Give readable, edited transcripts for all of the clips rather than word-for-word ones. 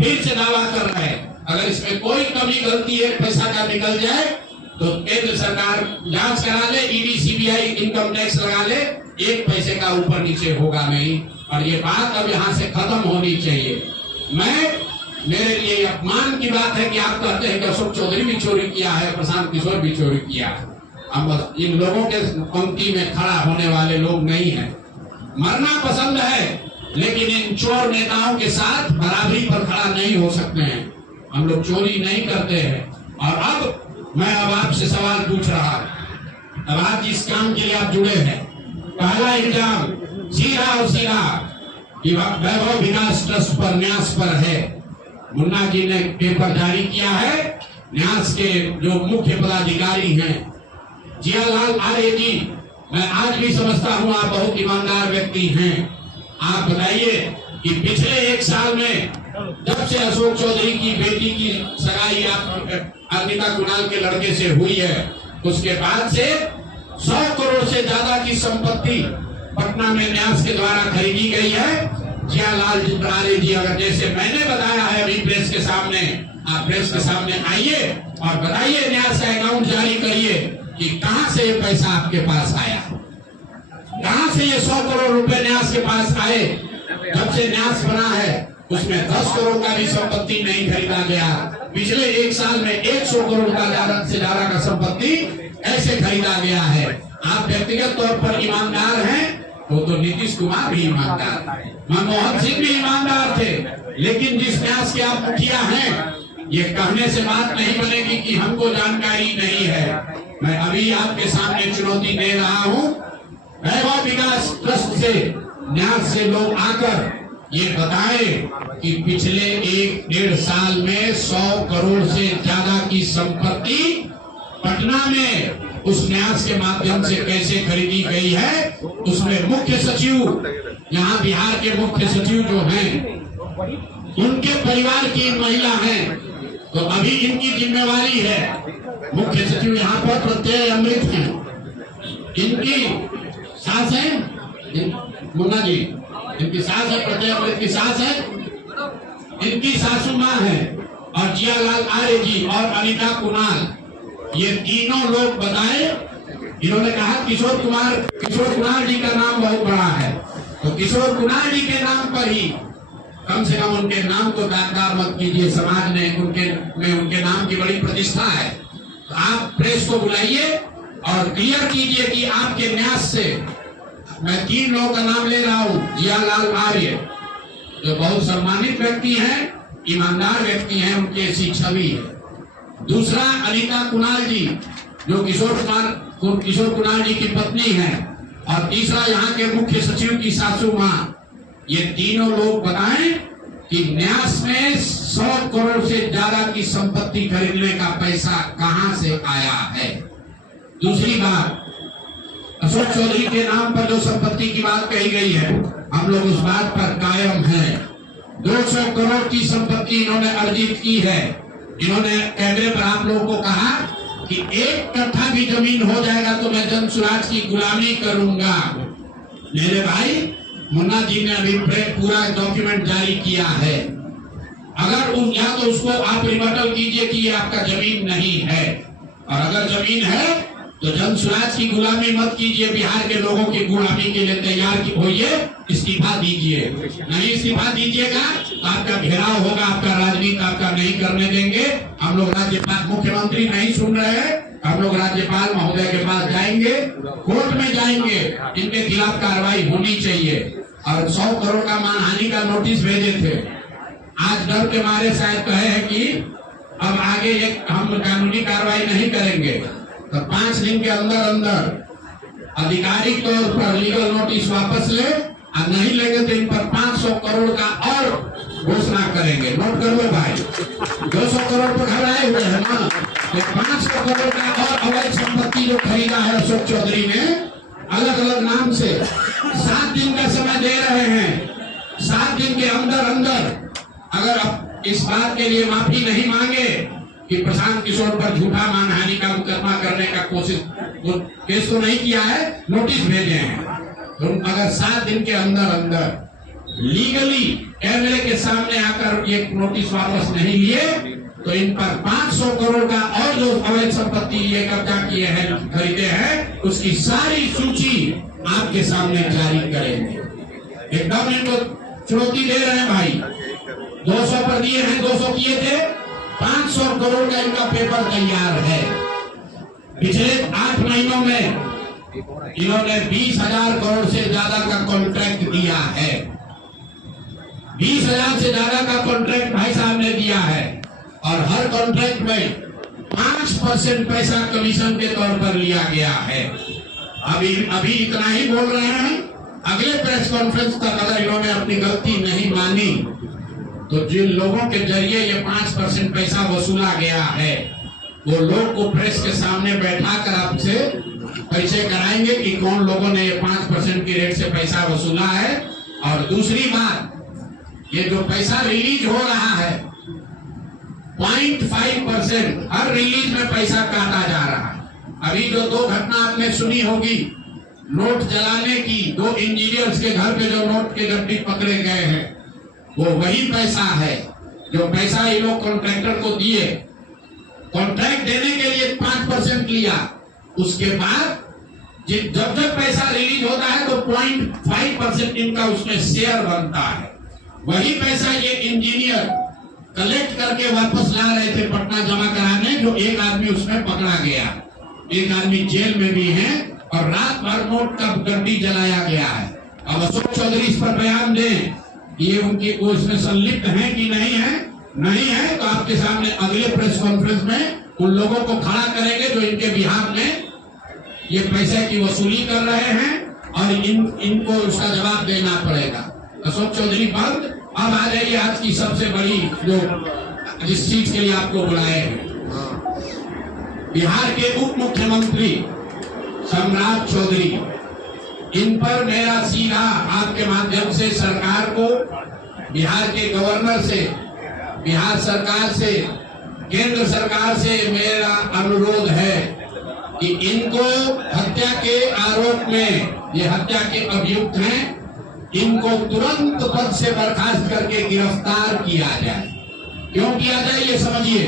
फिर से दावा कर रहे हैं अगर इसमें कोई कमी गलती है पैसा का निकल जाए तो केंद्र सरकार जांच करा ले, ईडी सीबीआई इनकम टैक्स लगा ले, एक पैसे का ऊपर नीचे होगा नहीं। और ये बात अब यहाँ से खत्म होनी चाहिए। मेरे लिए अपमान की बात है कि आप कहते हैं कि अशोक चौधरी भी चोरी किया है, प्रशांत किशोर भी चोरी किया है। हम इन लोगों के पंक्ति में खड़ा होने वाले लोग नहीं हैं। मरना पसंद है लेकिन इन चोर नेताओं के साथ बराबरी पर खड़ा नहीं हो सकते हैं। हम लोग चोरी नहीं करते हैं। और अब मैं अब आपसे सवाल पूछ रहा हूं। अब आप जिस काम के लिए आप जुड़े हैं, पहला इल्जाम सीधा और सीधा कि वैभव विकास ट्रस्ट पर न्यास पर है। मुन्ना जी ने पेपर जारी किया है। न्यास के जो मुख्य पदाधिकारी हैं जियालाल आर्य जी, मैं आज भी समझता हूं आप बहुत ईमानदार व्यक्ति हैं। आप बताइए कि पिछले एक साल में जब से अशोक चौधरी की बेटी की सगाई अर्पिता कुणाल के लड़के से हुई है, उसके बाद से 100 करोड़ से ज्यादा की संपत्ति पटना में न्यास के द्वारा खरीदी गई है। जियालाल आर्य जी, अगर जैसे मैंने बताया है अभी प्रेस के सामने, आप प्रेस के सामने आइए और बताइए, न्यास का अकाउंट जारी करिए कि कहां से ये पैसा आपके पास आया, कहां से ये 100 करोड़ रुपए न्यास के पास आए। जब से न्यास बना है उसमें 10 करोड़ का भी संपत्ति नहीं खरीदा गया। पिछले एक साल में 100 करोड़ का ज्यादा से ज्यादा का संपत्ति ऐसे खरीदा गया है। आप व्यक्तिगत तौर पर ईमानदार हैं, वो तो नीतीश कुमार भी ईमानदार, मनमोहन सिंह भी ईमानदार थे, लेकिन जिस न्यास के आप मुखिया हैं, ये कहने से बात नहीं बनेगी कि हमको जानकारी नहीं है। मैं अभी आपके सामने चुनौती दे रहा हूँ, वैभव विकास ट्रस्ट से न्यास से लोग आकर ये बताएं कि पिछले 1-1.5 साल में 100 करोड़ से ज्यादा की संपत्ति पटना में उस न्यास के माध्यम से कैसे खरीदी गई है। उसमें मुख्य सचिव, यहाँ बिहार के मुख्य सचिव जो हैं, उनके परिवार की महिला हैं, तो अभी इनकी जिम्मेवारी है। मुख्य सचिव यहाँ पर प्रत्यय अमृत हैं, इनकी सास है मुन्ना जी, इनकी सास है, प्रत्यय अमृत की सास है, इनकी सासू माँ है, और जियालाल आर्य जी और अनिता कुणाल, ये तीनों लोग बताए। इन्होंने कहा किशोर कुणाल जी का नाम बहुत बड़ा है, तो किशोर कुणाल जी के नाम पर ही कम से कम उनके नाम को दागदार मत कीजिए। समाज ने उनके नाम की बड़ी प्रतिष्ठा है। तो आप प्रेस को बुलाइए और क्लियर कीजिए कि आपके न्यास से, मैं 3 लोगों का नाम ले रहा हूँ, जियालाल आर्य जो बहुत सम्मानित व्यक्ति हैं, ईमानदार व्यक्ति हैं, उनकी ऐसी छवि है। दूसरा अनिता कुणाल जी जो किशोर कुणाल जी की पत्नी है, और तीसरा यहाँ के मुख्य सचिव की सासू माँ। ये तीनों लोग बताएं कि न्यास में 100 करोड़ से ज्यादा की संपत्ति खरीदने का पैसा कहां से आया है। दूसरी बात, अशोक चौधरी के नाम पर जो संपत्ति की बात कही गई है, हम लोग उस बात पर कायम हैं। 200 करोड़ की संपत्ति इन्होंने अर्जित की है। इन्होंने कैमरे पर आप लोगों को कहा कि 1 कट्ठा भी जमीन हो जाएगा तो मैं जन स्वराज की गुलामी करूंगा। मेरे भाई, मुन्ना जी ने अभी पूरा डॉक्यूमेंट जारी किया है। अगर या तो उसको आप रिबटल कीजिए कि ये आपका जमीन नहीं है, और अगर जमीन है तो जन स्वराज की गुलामी मत कीजिए। बिहार के लोगों की गुलामी के लिए तैयार होइए, इस्तीफा दीजिए। नहीं इस्तीफा दीजिएगा तो आपका घेराव होगा, आपका राजनीति आपका नहीं करने देंगे। हम लोग राज्यपाल, मुख्यमंत्री नहीं सुन रहे हैं, हम लोग राज्यपाल महोदय के पास जाएंगे, कोर्ट में जाएंगे, इनके खिलाफ कार्रवाई होनी चाहिए। और 100 करोड़ का मानहानि का नोटिस भेजे थे। आज डर के मारे शायद कहे हैं कि अब आगे हम कानूनी कार्रवाई नहीं करेंगे, तो 5 दिन के अंदर आधिकारिक तौर पर लीगल नोटिस वापस ले, और नहीं लेंगे तो इन पर 500 करोड़ का और घोषणा करेंगे। नोट कर लो भाई, 200 करोड़ पर घबराए हुए है ना, तो 500 करोड़ का और अवैध संपत्ति जो खरीदा है अशोक चौधरी ने अलग अलग नाम से, 7 दिन का समय दे रहे हैं। 7 दिन के अंदर अगर आप इस बात के लिए माफी नहीं मांगे कि प्रशांत किशोर पर झूठा मानहानि का मुकदमा करने का केस तो नहीं किया है, नोटिस भेजे हैं, तो अगर 7 दिन के अंदर लीगली कैमरे के सामने आकर ये नोटिस वापस नहीं लिए तो इन पर 500 करोड़ का और जो अवैध संपत्ति ये कब्जा किए हैं, खरीदे हैं, उसकी सारी सूची आपके सामने जारी करेंगे। एकदम इनको चुनौती दे रहे हैं भाई। 200 पर दिए हैं, 200 किए थे, 500 करोड़ का इनका पेपर तैयार है। पिछले 8 महीनों में इन्होंने 20,000 करोड़ से ज्यादा का कॉन्ट्रैक्ट दिया है। 20,000 से ज्यादा का कॉन्ट्रैक्ट भाई साहब ने दिया है और हर कॉन्ट्रैक्ट में 5% पैसा कमीशन के तौर पर लिया गया है। अभी इतना ही बोल रहे हैं। अगले प्रेस कॉन्फ्रेंस तक अगर इन्होंने अपनी गलती नहीं मानी तो जिन लोगों के जरिए ये 5% पैसा वसूला गया है वो लोग को प्रेस के सामने बैठा कर आपसे पैसे कराएंगे कि कौन लोगों ने ये 5% की रेट से पैसा वसूला है। और दूसरी बात, ये जो पैसा रिलीज हो रहा है 0.5% हर रिलीज में पैसा काटा जा रहा है। अभी जो 2 घटना आपने सुनी होगी नोट जलाने की, 2 इंजीनियर्स के घर पे जो नोट के गड्ढे पकड़े गए हैं, वो वही पैसा है जो पैसा ये लोग कॉन्ट्रैक्टर को दिए। कॉन्ट्रैक्ट देने के लिए 5% लिया, उसके बाद जब जब पैसा रिलीज होता है तो 0.5% इनका उसमें शेयर बनता है। वही पैसा ये इंजीनियर कलेक्ट करके वापस ला रहे थे पटना जमा कराने, जो एक आदमी उसमें पकड़ा गया, एक आदमी जेल में भी है और रात भर नोट का गड्ढी जलाया गया है। अब अशोक चौधरी इस पर बयान दें, ये उनकी वो इसमें संलिप्त है कि नहीं है। नहीं है तो आपके सामने अगले प्रेस कॉन्फ्रेंस में उन लोगों को खड़ा करेंगे जो इनके बिहार में ये पैसे की वसूली कर रहे हैं और इनको उसका जवाब देना पड़ेगा। अशोक चौधरी बंद। अब आ जाइए आज की सबसे बड़ी जो जिस चीज के लिए आपको बुलाए हैं, बिहार के उप मुख्यमंत्री सम्राट चौधरी, इन पर मेरा सीधा आपके माध्यम से सरकार को, बिहार के गवर्नर से, बिहार सरकार से, केंद्र सरकार से मेरा अनुरोध है कि इनको हत्या के आरोप में, ये हत्या के अभियुक्त हैं, इनको तुरंत पद से बर्खास्त करके गिरफ्तार किया जाए। क्यों किया जाए ये समझिए।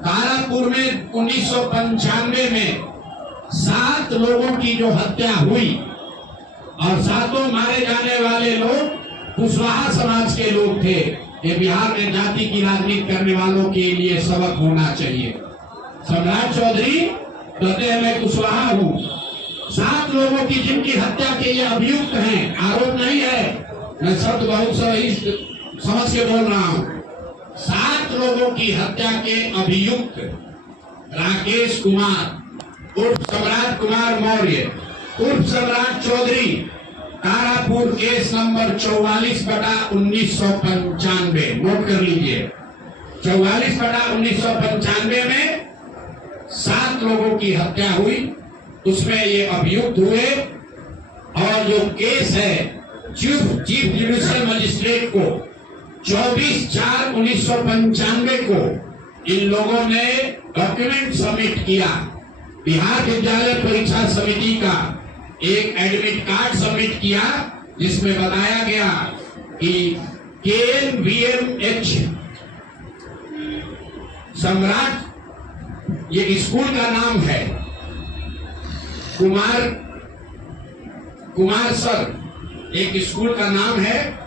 तारापुर में 1995 में 7 लोगों की जो हत्या हुई और 7 मारे जाने वाले लोग कुशवाहा समाज के लोग थे। ये बिहार में जाति की राजनीति करने वालों के लिए सबक होना चाहिए। सम्राट चौधरी कहते हैं मैं कुशवाहा हूँ। 7 लोगों की जिनकी हत्या के ये अभियुक्त हैं, आरोप नहीं है, मैं शब्द बहुत सही समझ के बोल रहा हूँ। 7 लोगों की हत्या के अभियुक्त राकेश कुमार उर्फ सम्राट कुमार मौर्य उर्फ Samrat Chaudhary, Tarapur case number 44/1995, note कर लीजिए। 44/1995 में 7 लोगों की हत्या हुई, उसमें ये अभियुक्त हुए और जो केस है चीफ जुडिशियल मजिस्ट्रेट को 24/4/1995 को इन लोगों ने डॉक्यूमेंट सबमिट किया। बिहार विद्यालय परीक्षा समिति का एक एडमिट कार्ड सबमिट किया जिसमें बताया गया कि KNVMH सम्राट, ये स्कूल का नाम है, कुमार सर एक स्कूल का नाम है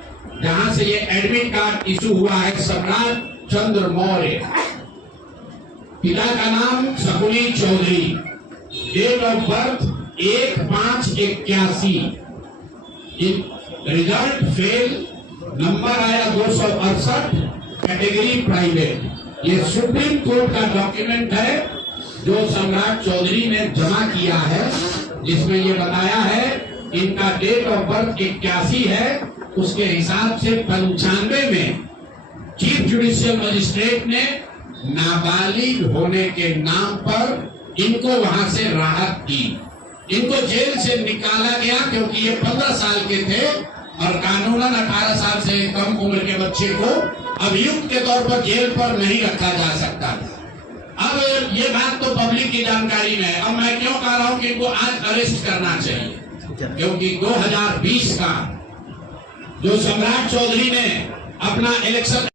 जहां से ये एडमिट कार्ड इशू हुआ है। सम्राट चंद्र मौर्य, पिता का नाम Shakuni Chaudhary, date of birth 1/5/81, result fail, number आया 268, कैटेगरी प्राइवेट। ये सुप्रीम कोर्ट का डॉक्यूमेंट है जो सम्राट चौधरी ने जमा किया है, जिसमें ये बताया है इनका डेट ऑफ बर्थ 81 है, उसके हिसाब से 95 में चीफ जुडिशियल मजिस्ट्रेट ने नाबालिग होने के नाम पर इनको वहां से राहत दी। इनको जेल से निकाला गया क्योंकि ये 15 साल के थे और कानूनन 18 साल से कम उम्र के बच्चे को अभियुक्त के तौर पर जेल पर नहीं रखा जा सकता था। अब ये बात तो पब्लिक की जानकारी में है। अब मैं क्यों कह रहा हूं कि इनको आज अरेस्ट करना चाहिए, क्योंकि 2020 का जो सम्राट चौधरी ने अपना इलेक्शन